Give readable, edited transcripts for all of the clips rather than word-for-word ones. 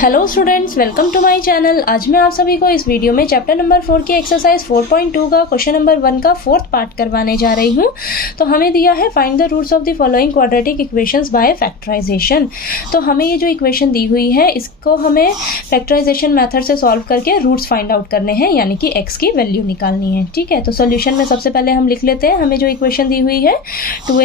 Hello students, welcome to my channel. आज मैं आप सभी को इस वीडियो में चैप्टर नंबर 4 की एक्सरसाइज 4.2 का क्वेश्चन नंबर 1 का फोर्थ पार्ट करवाने जा रही हूँ। तो हमें दिया है find the roots of the following quadratic equations by factorisation. तो हमें ये जो इक्वेशन दी हुई है इसको हमें फैक्टराइजेशन मेथड से सॉल्व करके रूट्स फाइंड आउट करने हैं, यानी कि एक्स की वैल्यू निकालनी है। ठीक है, तो सोल्यूशन में सबसे पहले हम लिख लेते हैं। हमें जो इक्वेशन दी हुई है 2x² -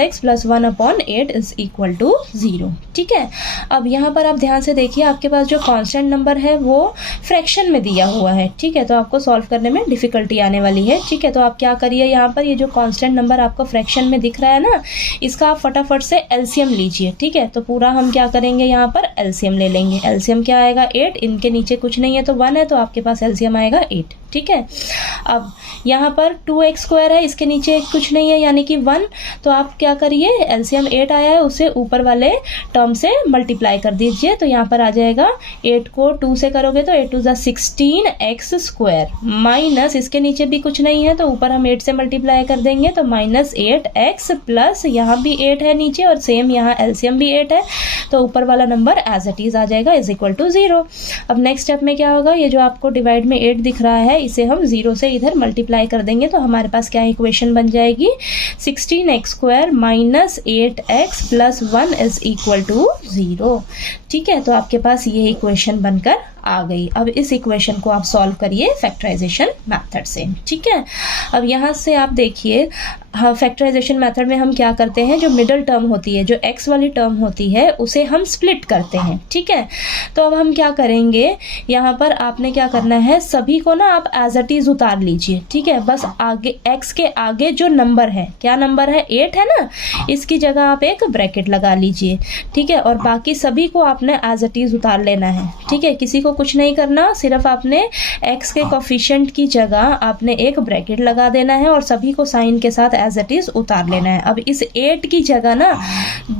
x + 1/8 = 0। ठीक है, अब यहाँ पर आप ध्यान से देखिए, आपके पास जो कांस्टेंट नंबर है वो फ्रैक्शन में दिया हुआ है। ठीक है, तो आपको सॉल्व करने में डिफिकल्टी आने वाली है। ठीक है, तो आप क्या करिए, यहाँ पर ये जो कांस्टेंट नंबर आपको फ्रैक्शन में दिख रहा है ना, इसका आप फटाफट से एलसीएम लीजिए। ठीक है, तो पूरा हम क्या करेंगे, यहाँ पर एलसीएम ले लेंगे। एलसीएम क्या आएगा 8, इनके नीचे कुछ नहीं है तो 1 है, तो आपके पास एलसीएम आएगा 8। ठीक है, अब यहाँ पर 2x² है, इसके नीचे कुछ नहीं है यानी कि 1, तो आप क्या करिए, एलसीएम 8 आया है उसे ऊपर वाले टर्म से मल्टीप्लाई कर दीजिए। तो यहाँ पर आ जाएगा 8 को 2 से करोगे तो 8 × 16x² माइनस इसके नीचे भी कुछ नहीं है तो ऊपर हम 8 से मल्टीप्लाई कर देंगे तो -8x प्लस यहाँ भी 8 है नीचे और सेम यहाँ एलसीएम भी 8 है, तो ऊपर वाला नंबर एज इट इज आ जाएगा = 0। अब नेक्स्ट स्टेप में क्या होगा, ये जो आपको डिवाइड में 8 दिख रहा है इसे हम 0 से इधर मल्टीप्लाई कर देंगे तो हमारे पास क्या इक्वेशन बन जाएगी, 16x² - 8x + 1 = 0। ठीक है, तो आपके पास ये इक्वेशन बनकर आ गई। अब इस इक्वेशन को आप सॉल्व करिए फैक्टराइजेशन मेथड से। ठीक है, अब यहाँ से आप देखिए, हाँ, फैक्टराइजेशन मेथड में हम क्या करते हैं, जो मिडल टर्म होती है, जो x वाली टर्म होती है उसे हम स्प्लिट करते हैं। ठीक है, तो अब हम क्या करेंगे, यहाँ पर आपने क्या करना है, सभी को ना आप एज इट इज उतार लीजिए। ठीक है, बस आगे x के आगे जो नंबर है, क्या नंबर है 8 है ना, इसकी जगह आप एक ब्रैकेट लगा लीजिए। ठीक है, और बाकी सभी को आपने एज इट इज उतार लेना है। ठीक है, किसी को कुछ नहीं करना, सिर्फ आपने x के कोफिशिएंट की जगह आपने एक ब्रैकेट लगा देना है और सभी को साइन के साथ एज इट इज उतार लेना है। अब इस 8 की जगह ना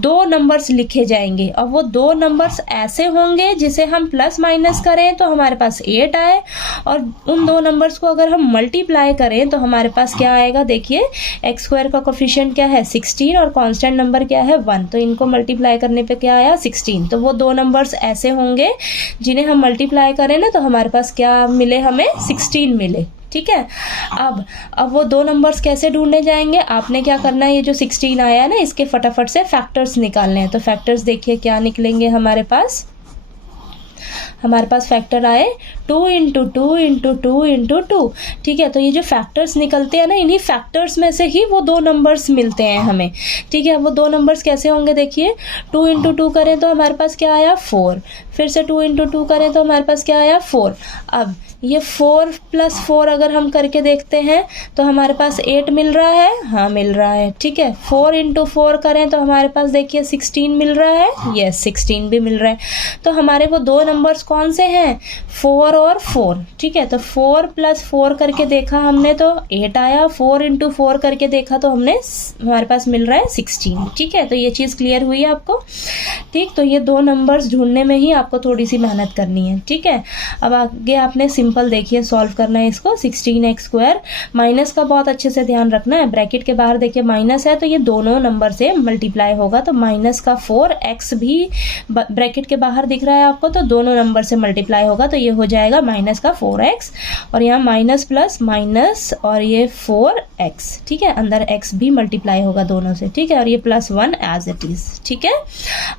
2 नंबर्स लिखे जाएंगे और वो 2 नंबर्स ऐसे होंगे जिसे हम प्लस माइनस करें तो हमारे पास 8 आए, और उन 2 नंबर्स को अगर हम मल्टीप्लाई करें तो हमारे पास क्या आएगा, देखिए x² का कोफिशिएंट क्या है 16 और कांस्टेंट नंबर क्या है 1, तो इनको मल्टीप्लाई करने पे क्या आया 16। तो वो 2 नंबर्स ऐसे होंगे जिन्हें हम मल्टीप्लाई करें ना तो हमारे पास क्या मिले, हमें 16 मिले। ठीक है, अब वो 2 नंबर्स कैसे ढूंढने जाएंगे, आपने क्या करना है, ये जो 16 आया है ना इसके फटाफट से फैक्टर्स निकालने हैं। तो फैक्टर्स देखिए क्या निकलेंगे हमारे पास फैक्टर आए 2 × 2 × 2 × 2। ठीक है, तो ये जो फैक्टर्स निकलते हैं ना, इन्हीं फैक्टर्स में से ही वो 2 नंबर्स मिलते हैं हमें। ठीक है, वो 2 नंबर्स कैसे होंगे, देखिए 2 × 2 करें तो हमारे पास क्या आया 4, फिर से 2 × 2 करें तो हमारे पास क्या आया 4। अब ये 4 + 4 अगर हम करके देखते हैं तो हमारे पास 8 मिल रहा है, हाँ मिल रहा है। ठीक है, 4 × 4 करें तो हमारे पास देखिए 16 मिल रहा है, यस 16 भी मिल रहा है। तो हमारे वो 2 नंबर्स कौन से हैं, 4 और 4। ठीक है, तो 4 + 4 करके देखा हमने तो 8 आया, 4 × 4 करके देखा तो हमारे पास मिल रहा है 16। ठीक है, तो ये चीज़ क्लियर हुई है आपको। ठीक, तो ये 2 नंबर्स ढूंढने में ही आपको थोड़ी सी मेहनत करनी है। ठीक है, अब आगे आपने सिंपल देखिए सॉल्व करना है इसको, 16x², माइनस का बहुत अच्छे से ध्यान रखना है, ब्रैकेट के बाहर देखिए माइनस है तो ये दोनों नंबर से मल्टीप्लाई होगा, तो माइनस का 4x भी ब्रैकेट के बाहर दिख रहा है आपको, तो दोनों नंबर से मल्टीप्लाई होगा तो ये हो जाएगा माइनस का 4x, और यहाँ माइनस प्लस माइनस और ये 4x। ठीक है, अंदर x भी मल्टीप्लाई होगा दोनों से। ठीक है, और ये +1 एज इट इज। ठीक है,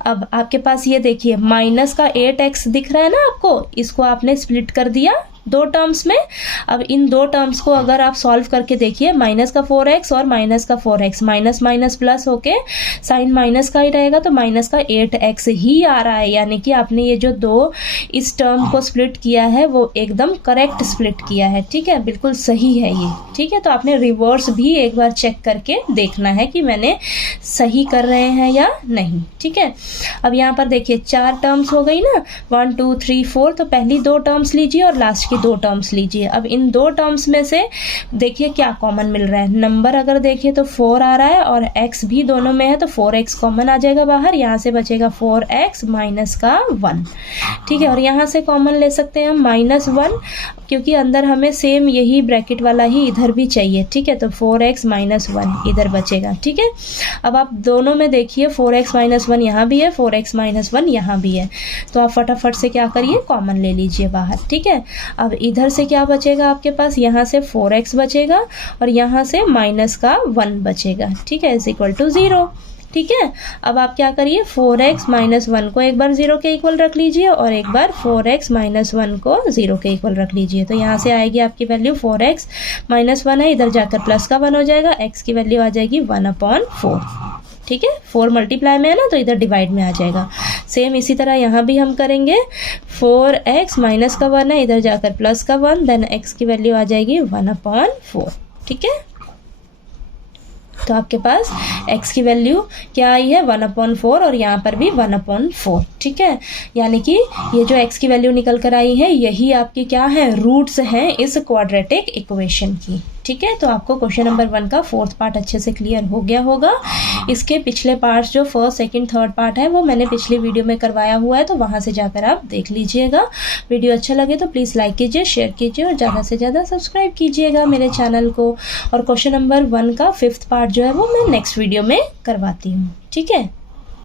अब आपके पास ये देखिए माइनस का 8x दिख रहा है ना आपको, इसको आपने स्प्लिट कर दिया 2 टर्म्स में। अब इन 2 टर्म्स को अगर आप सॉल्व करके देखिए, माइनस का 4x और माइनस का 4x, माइनस माइनस प्लस होके साइन माइनस का ही रहेगा, तो माइनस का 8x ही आ रहा है, यानी कि आपने ये जो 2 इस टर्म को स्प्लिट किया है वो एकदम करेक्ट स्प्लिट किया है। ठीक है, बिल्कुल सही है ये। ठीक है, तो आपने रिवर्स भी एक बार चेक करके देखना है कि मैंने सही कर रहे हैं या नहीं। ठीक है, अब यहाँ पर देखिए 4 टर्म्स हो गई ना, 1 2 3 4, तो पहली 2 टर्म्स लीजिए और लास्ट 2 टर्म्स लीजिए। अब इन 2 टर्म्स में से देखिए क्या कॉमन मिल रहा है, नंबर अगर देखिए तो 4 आ रहा है और x भी दोनों में है, तो 4x कॉमन आ जाएगा बाहर, यहाँ से बचेगा 4x - का 1। ठीक है, और यहाँ से कॉमन ले सकते हैं हम -1, क्योंकि अंदर हमें सेम यही ब्रैकेट वाला ही इधर भी चाहिए, ठीक है। तो 4x माइनस 1 इधर बचेगा, ठीक है। अब आप दोनों में देखिए 4x माइनस 1 यहाँ भी है, 4x माइनस 1 यहाँ भी है, तो आप फटाफट से क्या करिए, कॉमन ले लीजिए बाहर, ठीक है। अब इधर से क्या बचेगा आपके पास, यहाँ से 4x बचेगा और यहाँ से माइनस का 1 बचेगा, ठीक है, इज इक्वल टू 0, ठीक है। अब आप क्या करिए, 4x माइनस 1 को एक बार 0 के इक्वल रख लीजिए और एक बार 4x माइनस 1 को 0 के इक्वल रख लीजिए। तो यहाँ से आएगी आपकी वैल्यू 4x माइनस 1 है, इधर जाकर प्लस का 1 हो जाएगा, x की वैल्यू आ जाएगी 1/4, ठीक है। 4 मल्टीप्लाई में है ना, तो इधर डिवाइड में आ जाएगा। सेम इसी तरह यहाँ भी हम करेंगे, 4x माइनस का 1 है, इधर जाकर प्लस का 1, देन x की वैल्यू आ जाएगी 1/4, ठीक है। तो आपके पास x की वैल्यू क्या आई है, 1/4 और यहाँ पर भी 1/4, ठीक है। यानी कि ये जो x की वैल्यू निकल कर आई है, यही आपकी क्या है, रूट्स हैं इस क्वाड्रेटिक इक्वेशन की, ठीक है। तो आपको क्वेश्चन नंबर 1 का 4th पार्ट अच्छे से क्लियर हो गया होगा। इसके पिछले पार्ट्स जो 1st, 2nd, 3rd पार्ट है वो मैंने पिछली वीडियो में करवाया हुआ है, तो वहाँ से जाकर आप देख लीजिएगा। वीडियो अच्छा लगे तो प्लीज़ लाइक कीजिए, शेयर कीजिए और ज़्यादा से ज़्यादा सब्सक्राइब कीजिएगा मेरे चैनल को। और क्वेश्चन नंबर 1 का 5th पार्ट जो है वो मैं नेक्स्ट वीडियो में करवाती हूँ, ठीक है।